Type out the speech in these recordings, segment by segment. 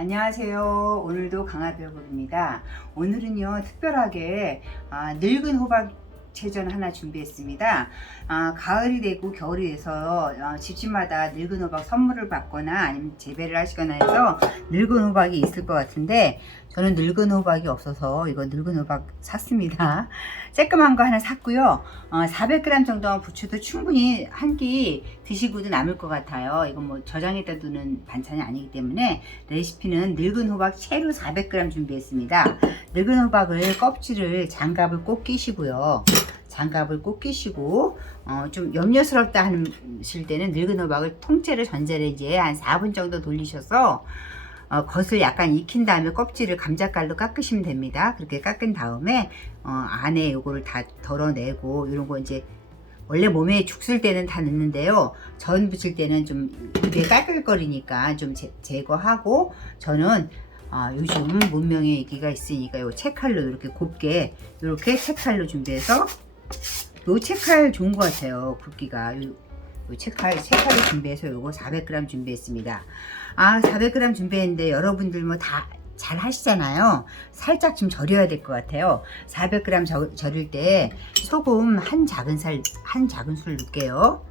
안녕하세요. 오늘도 강화별곡입니다. 오늘은요 특별하게 늙은 호박 체전 하나 준비했습니다. 가을이 되고 겨울이 돼서 집집마다 늙은 호박 선물을 받거나 아니면 재배를 하시거나 해서 늙은 호박이 있을 것 같은데, 저는 늙은 호박이 없어서 이거 늙은 호박 샀습니다. 쬐끄만 거 하나 샀고요. 400g 정도만 부쳐도 충분히 한 끼 드시고도 남을 것 같아요. 이건 뭐 저장해다 두는 반찬이 아니기 때문에 레시피는 늙은 호박 채로 400g 준비했습니다. 늙은 호박을 껍질을 장갑을 꼭 끼시고요. 장갑을 꼭 끼시고 좀 염려스럽다 하실 때는 늙은 호박을 통째로 전자레인지에 한 4분 정도 돌리셔서 겉을 약간 익힌 다음에 껍질을 감자칼로 깎으시면 됩니다. 그렇게 깎은 다음에 안에 요거를 다 덜어내고, 이런 거 이제 원래 몸에 죽 쓸 때는 다 넣는데요, 전 부칠 때는 좀 입에 깔끌거리니까 좀 제거하고, 저는 요즘 문명의 얘기가 있으니까 요 채칼로 이렇게 곱게, 이렇게 채칼로 준비해서, 요 채칼 좋은 것 같아요. 굵기가 요 채칼로 준비해서 요거 400g 준비했습니다. 400g 준비했는데 여러분들 뭐 다 잘 하시잖아요. 살짝 좀 절여야 될 것 같아요. 400g 절일 때 소금 한 작은 술 넣을게요.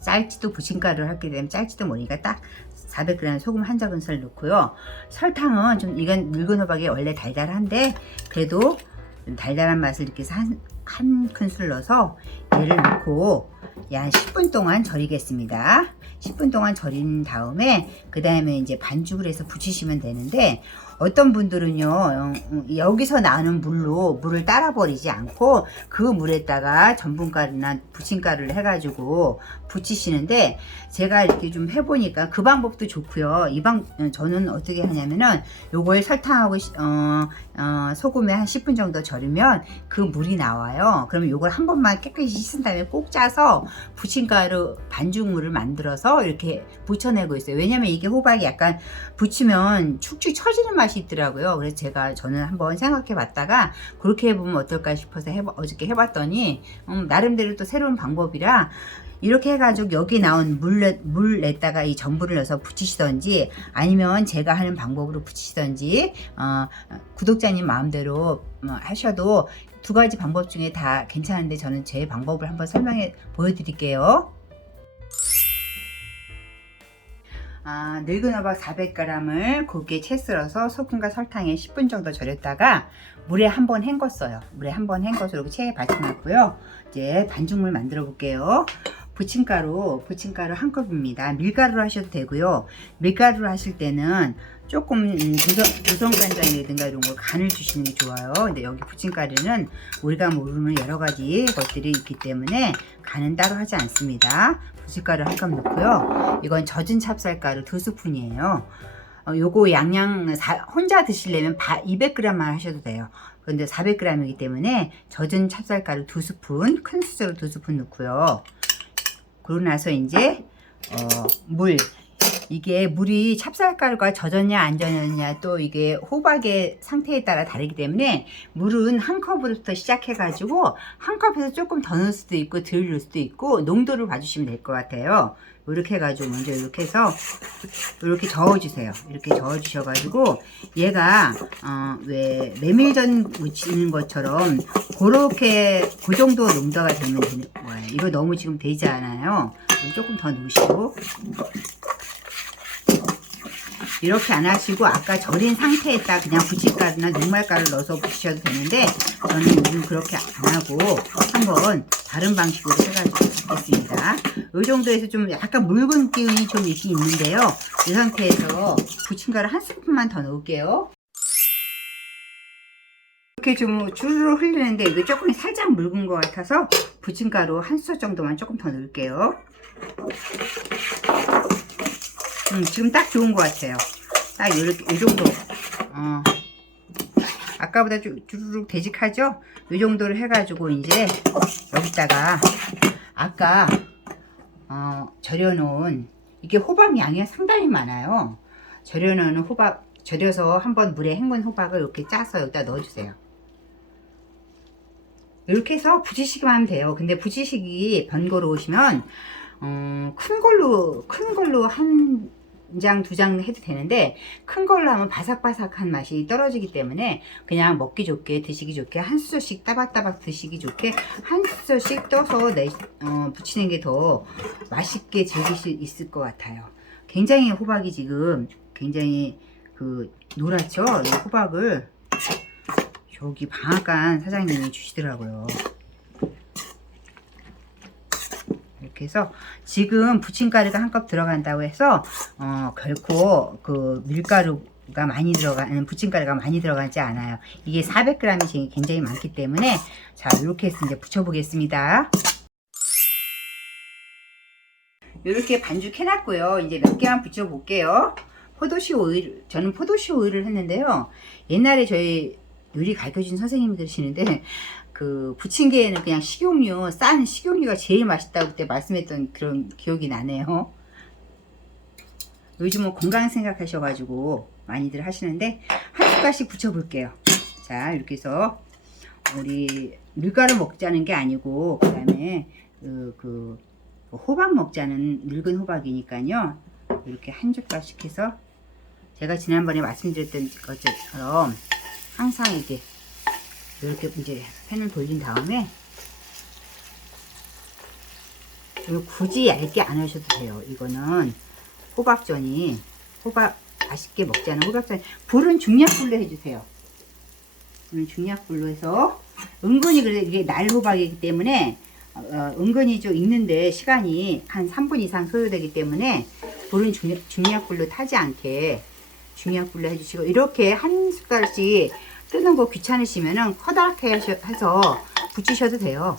짤지도 부침가루를 하게 되면 짤지도 모르니까 딱 400g 소금 한 작은술 넣고요. 설탕은 좀, 이건 늙은 호박이 원래 달달한데 그래도 좀 달달한 맛을 느껴서 한 큰술 넣어서 얘를 넣고 한 10분 동안 절이겠습니다. 10분 동안 절인 다음에 그 다음에 이제 반죽을 해서 부치시면 되는데, 어떤 분들은요 여기서 나오는 물을 따라 버리지 않고 그 물에다가 전분가루나 부침가루를 해가지고 부치시는데, 제가 이렇게 좀 해보니까 그 방법도 좋고요. 저는 어떻게 하냐면은 요걸 설탕하고 소금에 한 10분 정도 절이면 그 물이 나와요. 그러면 요걸 한 번만 깨끗이 씻은 다음에 꼭 짜서 부침가루 반죽물을 만들어서 이렇게 부쳐내고 있어요. 왜냐면 이게 호박이 약간 부치면 축축 처지는 맛이 있더라고요. 그래서 저는 한번 생각해 봤다가 그렇게 해보면 어떨까 싶어서 어저께 해봤더니 나름대로 또 새로운 방법이라, 이렇게 해가지고 여기 나온 물에다가 이 전분을 넣어서 부치시던지, 아니면 제가 하는 방법으로 부치시던지, 구독자님 마음대로 하셔도 두 가지 방법 중에 다 괜찮은데, 저는 제 방법을 한번 설명해 보여드릴게요. 늙은 호박 400g을 곱게 채 썰어서 소금과 설탕에 10분 정도 절였다가 물에 한번 헹궜어요. 물에 한번 헹궈서 이렇게 체에 받쳐놨고요. 이제 반죽물 만들어 볼게요. 부침가루 한 컵입니다. 밀가루로 하셔도 되고요. 밀가루로 하실 때는 조금 조선간장이라든가 이런 걸 간을 주시는 게 좋아요. 근데 여기 부침가루는 우리가 모르는 여러 가지 것들이 있기 때문에 간은 따로 하지 않습니다. 부침가루 한 컵 넣고요. 이건 젖은 찹쌀가루 2스푼이에요. 요거 양양 혼자 드시려면 200g만 하셔도 돼요. 그런데 400g이기 때문에 젖은 찹쌀가루 2스푼, 큰 숫자로 2스푼 넣고요. 그러고 나서 이제 이게 물이 찹쌀가루가 젖었냐 안 젖었냐, 또 이게 호박의 상태에 따라 다르기 때문에 물은 한 컵부터 시작해 가지고 한 컵에서 조금 더 넣을 수도 있고 덜 넣을 수도 있고, 농도를 봐주시면 될 것 같아요. 이렇게 해가지고 먼저 이렇게 해서 이렇게 저어주세요. 이렇게 저어주셔가지고 얘가 왜 메밀전 무치는 것처럼 그렇게 그 정도 농도가 되면 되는 거예요. 이거 너무 지금 되지 않아요. 조금 더 넣으시고, 이렇게 안 하시고 아까 절인 상태에다 그냥 부침가루나 녹말가루를 넣어서 부치셔도 되는데, 저는 요즘 그렇게 안 하고 한번 다른 방식으로 해가지고 하겠습니다. 이 정도에서 좀 약간 묽은 기운이 좀 있긴 있는데요, 이 상태에서 부침가루 한 스푼만 더 넣을게요. 이렇게 좀 주르르 흘리는데 이거 조금 살짝 묽은 것 같아서 부침가루 한 수저 정도만 조금 더 넣을게요. 지금 딱 좋은 것 같아요. 딱 이렇게 이 정도. 아까보다 주르륵 되직하죠? 이 정도를 해가지고 이제 여기다가 아까 절여놓은, 이게 호박 양이 상당히 많아요. 절여놓은 호박, 절여서 한번 물에 헹군 호박을 이렇게 짜서 여기다 넣어주세요. 이렇게 해서 부치시기만 하면 돼요. 근데 부치시기 번거로우시면 큰 걸로 한 장, 두 장 해도 되는데 큰 걸로 하면 바삭바삭한 맛이 떨어지기 때문에 그냥 먹기 좋게 드시기 좋게 한 수저씩 따박따박 드시기 좋게 한 수저씩 떠서 부치는 게 더 맛있게 즐길 수 있을 것 같아요. 굉장히 호박이 지금 굉장히 노랗죠? 이 호박을 저기 방앗간 사장님이 주시더라고요. 이렇게 해서 지금 부침가루가 한 컵 들어간다고 해서 결코 밀가루가 많이 들어가는 부침가루가 많이 들어가지 않아요. 이게 400g이 굉장히 많기 때문에 자, 이렇게 해서 이제 부쳐 보겠습니다. 이렇게 반죽해 놨고요. 이제 몇 개만 부쳐 볼게요. 저는 포도씨 오일을 했는데요. 옛날에 저희 요리 가르쳐준 선생님이 그러시는데 부침개에는 그냥 식용유, 싼 식용유가 제일 맛있다고 그때 말씀했던 그런 기억이 나네요. 요즘은 건강 생각하셔가지고 많이들 하시는데 한 숟갈씩 부쳐 볼게요. 자, 이렇게 해서 우리 밀가루 먹자는 게 아니고 그 다음에 호박 먹자는 늙은 호박이니까요. 이렇게 한 숟갈씩 해서 제가 지난번에 말씀드렸던 것처럼 항상 이렇게 이제 팬을 돌린 다음에 굳이 얇게 안 하셔도 돼요. 이거는 호박 맛있게 먹자는 호박전이 불은 중약불로 해주세요. 불은 중약불로 해서 은근히 그래 이게 날호박이기 때문에 은근히 좀 익는데 시간이 한 3분 이상 소요되기 때문에 불은 중약불로 타지 않게 중약불로 해주시고 이렇게 한 숟갈씩 뜨는 거 귀찮으시면은 커다랗게 해서 붙이셔도 돼요.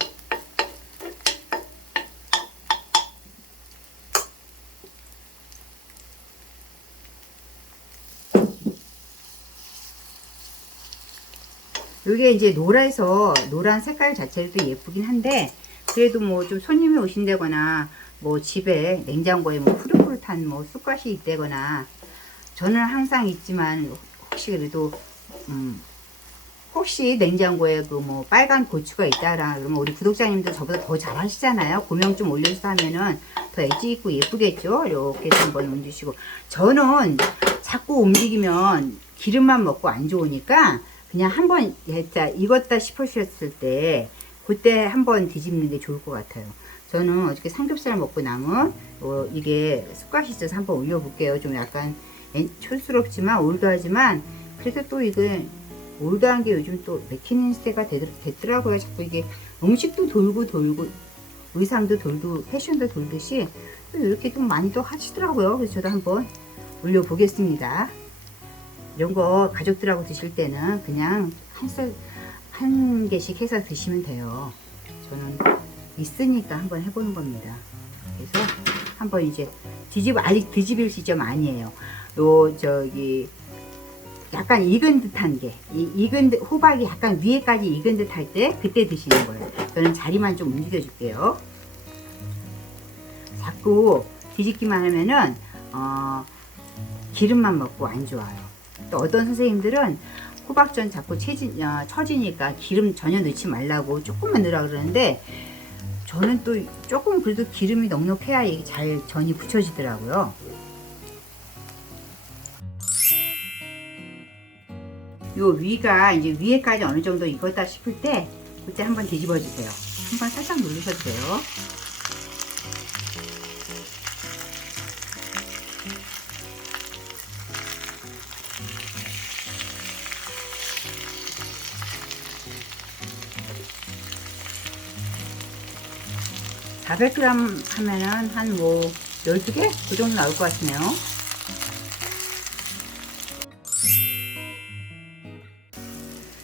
이게 이제 노란 색깔 자체도 예쁘긴 한데 그래도 뭐 좀 손님이 오신다거나 뭐 집에 냉장고에 뭐 푸릇푸릇한 뭐 쑥갓이 있다거나 저는 항상 있지만 혹시 그래도 혹시 냉장고에 뭐 빨간 고추가 있다라 그러면 우리 구독자님들 저보다 더 잘 하시잖아요. 고명 좀 올려서 하면은 더 엣지 있고 예쁘겠죠. 이렇게 한번 옮기시고 저는 자꾸 움직이면 기름만 먹고 안 좋으니까 그냥 한번 익었다 싶으셨을 때 그때 한번 뒤집는 게 좋을 것 같아요. 저는 어저께 삼겹살 먹고 남은 이게 쑥갓이 있어서 한번 올려볼게요. 좀 약간 촌스럽지만 올드하지만 그래서 또 이게 올드한 게 요즘 또 맥히는 시대가 됐더라고요. 자꾸 이게 음식도 돌고 의상도 돌고 패션도 돌듯이 또 이렇게 좀 많이 또 하시더라고요. 그래서 저도 한번 올려보겠습니다. 이런 거 가족들하고 드실 때는 그냥 한 개씩 해서 드시면 돼요. 저는 있으니까 한번 해보는 겁니다. 그래서 한번 이제 아직 뒤집을 시점 아니에요. 약간 익은 듯한 게, 호박이 약간 위에까지 익은 듯 할 때, 그때 드시는 거예요. 저는 자리만 좀 움직여 줄게요. 자꾸 뒤집기만 하면은, 기름만 먹고 안 좋아요. 또 어떤 선생님들은 호박전 자꾸 처지니까 기름 전혀 넣지 말라고 조금만 넣으라 그러는데, 저는 또 조금 그래도 기름이 넉넉해야 이게 잘 전이 붙여지더라고요. 요 위가 이제 위에까지 어느 정도 익었다 싶을 때 그때 한번 뒤집어 주세요. 한번 살짝 누르셔도 돼요. (400g) 하면은 한 뭐 12개? 그 정도 나올 것 같네요.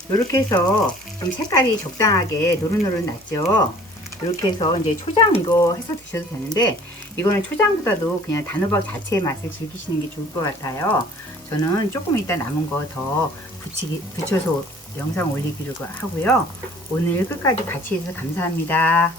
이렇게 해서 좀 색깔이 적당하게 노릇노릇 났죠. 이렇게 해서 이제 초장 이거 해서 드셔도 되는데 이거는 초장보다도 그냥 단호박 자체의 맛을 즐기시는 게 좋을 것 같아요. 저는 조금 이따 남은 거 더 붙여서 영상 올리기로 하고요. 오늘 끝까지 같이 해주셔서 감사합니다.